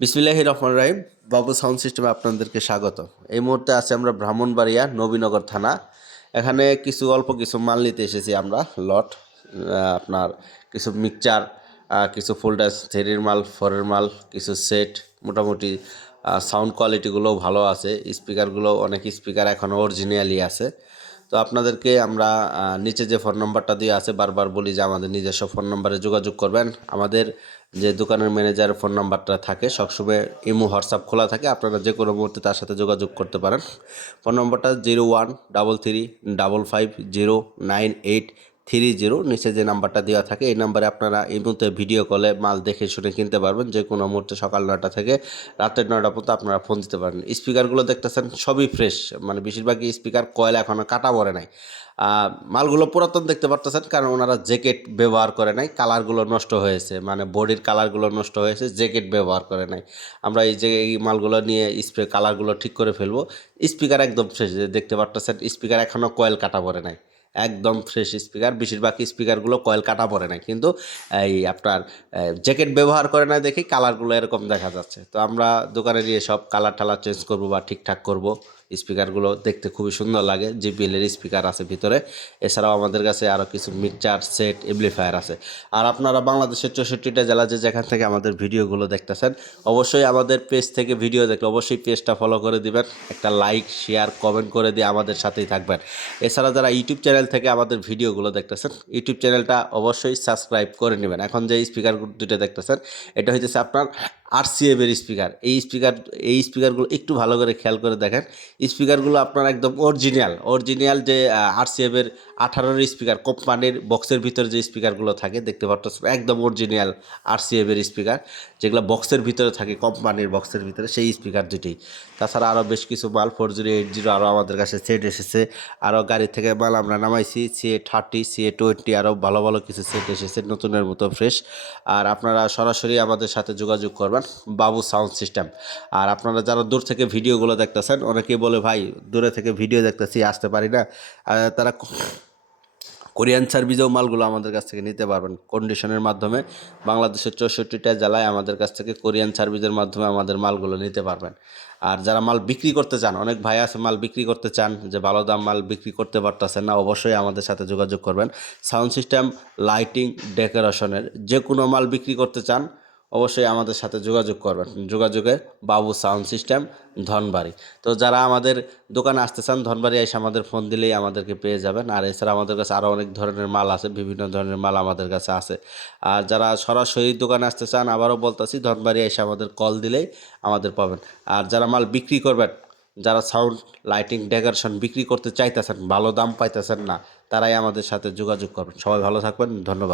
বিসমিল্লাহ রহমান রাহিম। বাবু সাউন্ড সিস্টেমে আপনাদেরকে স্বাগত এই মুহূর্তে আছি আমরা ব্রাহ্মণবাড়িয়া নবীনগর থানা। এখানে কিছু অল্প কিছু মাল নিতে এসেছি আমরা, লট আপনার কিছু মিক্সচার কিছু ফোল্ডার থ্রির মাল, ফোরের মাল, কিছু সেট মোটামুটি সাউন্ড কোয়ালিটিগুলোও ভালো আছে। স্পিকারগুলো, অনেক স্পিকার এখনও অরিজিনালি আছে। তো আপনাদেরকে আমরা নিচে যে ফোন নম্বরটা দিয়ে আছে, বারবার বলি যে আমাদের নিজস্ব ফোন নম্বরে যোগাযোগ করবেন। আমাদের যে দোকানের ম্যানেজার ফোন নাম্বারটা থাকে, সবসময় ইমো, হোয়াটসঅ্যাপ খোলা থাকে। আপনারা যে কোনো মুহূর্তে তার সাথে যোগাযোগ করতে পারেন। ফোন নম্বরটা zero one double three double five zero nine eight three zero, নিচে যে নাম্বারটা দেওয়া থাকে, এই নাম্বারে আপনারা এই মুহূর্তে ভিডিও কলে মাল দেখে শুনে কিনতে পারবেন। যে কোনো মুহূর্তে সকাল নয়টা থেকে রাতের নয়টা পর্যন্ত আপনারা ফোন দিতে পারেন। স্পিকারগুলো দেখতেছেন, সবই ফ্রেশ। মানে বেশিরভাগই স্পিকার কয়েল এখনও কাটা পড়ে নাই। মালগুলো পুরাতন দেখতে পারতেছেন, কারণ ওনারা জ্যাকেট ব্যবহার করে নাই। কালারগুলো নষ্ট হয়েছে মানে বডির কালারগুলো নষ্ট হয়েছে, জ্যাকেট ব্যবহার করে নাই। আমরা এই যে এই মালগুলো নিয়ে স্প্রে, কালারগুলো ঠিক করে ফেলব। স্পিকার একদম ফ্রেশ, দেখতে পারতেছেন, স্পিকার এখনও কয়েল কাটা পড়ে নাই। একদম ফ্রেশ স্পিকার বেশিরভাগ স্পিকারগুলো কয়েল কাটা পড়ে না কিন্তু এই আপনার জ্যাকেট ব্যবহার করে না দেখি কালারগুলো এরকম দেখা যাচ্ছে। তো আমরা দোকানে নিয়ে সব কালার টালার চেঞ্জ করব বা ঠিকঠাক করব। স্পিকারগুলো দেখতে খুবই সুন্দর লাগে, জিপিএলের স্পিকার আছে ভিতরে। এছাড়াও আমাদের কাছে আরও কিছু মিক্সচার সেট এমপ্লিফায়ার আছে। আর আপনারা বাংলাদেশের চৌষট্টিটা জেলা যে যেখান থেকে আমাদের ভিডিওগুলো দেখতেছেন, অবশ্যই আমাদের পেজ থেকে ভিডিও দেখলে অবশ্যই পেজটা ফলো করে দিবেন, একটা লাইক শেয়ার কমেন্ট করে দিয়ে আমাদের সাথেই থাকবেন। এছাড়া যারা ইউটিউব চ্যানেল থেকে আমাদের ভিডিওগুলো দেখতেছেন, ইউটিউব চ্যানেলটা অবশ্যই সাবস্ক্রাইব করে নেবেন। এখন যে স্পিকার দুটো দেখতেছেন, এটা হইতেছে আপনার আর এর স্পিকার। এই স্পিকার, এই স্পিকারগুলো একটু ভালো করে খেয়াল করে দেখেন। স্পিকারগুলো আপনার একদম অরিজিনাল অরিজিনাল যে আর এর আঠারোর স্পিকার, কোম্পানির বক্সের ভিতরে যে স্পিকারগুলো থাকে, দেখতে পাচ্ছেন একদম অরিজিনাল আর এর স্পিকার। যেগুলো বক্সের ভিতরে থাকে, কোম্পানির বক্সের ভিতরে, সেই স্পিকার দুটি। তাছাড়া আরও বেশ কিছু মাল ফোর জিরো এইট জিরো আরও আমাদের কাছে সেট এসেছে। আরও গাড়ি থেকে মাল আমরা নামাইছি, সিএ থার্টি, সিএ টোয়েন্টি, আরও ভালো ভালো কিছু সেট এসেছে, নতুনের মতো ফ্রেশ। আর আপনারা সরাসরি আমাদের সাথে যোগাযোগ করবেন। বাবু সাউন্ড সিস্টেম। আর আপনারা যারা দূর থেকে ভিডিওগুলো দেখতেছেন, অনেকেই বলে, ভাই, দূরে থেকে ভিডিও দেখতেছি, আসতে পারি না। তারা কোরিয়ান সার্ভিসেও মালগুলো আমাদের কাছ থেকে নিতে পারবেন। কন্ডিশনের মাধ্যমে বাংলাদেশের চৌষট্টিটা জেলায় আমাদের কাছ থেকে কোরিয়ান সার্ভিসের মাধ্যমে আমাদের মালগুলো নিতে পারবেন। আর যারা মাল বিক্রি করতে চান, অনেক ভাই আছে মাল বিক্রি করতে চান, যে ভালো দাম মাল বিক্রি করতে পারতেছেন না, অবশ্যই আমাদের সাথে যোগাযোগ করবেন। সাউন্ড সিস্টেম, লাইটিং, ডেকোরেশনের যে কোনো মাল বিক্রি করতে চান অবশ্যই আমাদের সাথে যোগাযোগ করবেন। যোগাযোগে বাবু সাউন্ড সিস্টেম, ধনবাড়ি। তো যারা আমাদের দোকানে আসতে চান, ধনবাড়ি এসে আমাদের ফোন দিলেই আমাদেরকে পেয়ে যাবেন। আর এছাড়া আমাদের কাছে আরও অনেক ধরনের মাল আছে, বিভিন্ন ধরনের মাল আমাদের কাছে আছে। আর যারা সরাসরি দোকানে আসতে চান, আবারও বলতেছি, ধনবাড়ি এসে আমাদের কল দিলেই আমাদের পাবেন। আর যারা মাল বিক্রি করবেন, যারা সাউন্ড, লাইটিং, ডেকোরেশন বিক্রি করতে চাইতেছেন, ভালো দাম পাইতেছেন না, তারাই আমাদের সাথে যোগাযোগ করবেন। সবাই ভালো থাকবেন, ধন্যবাদ।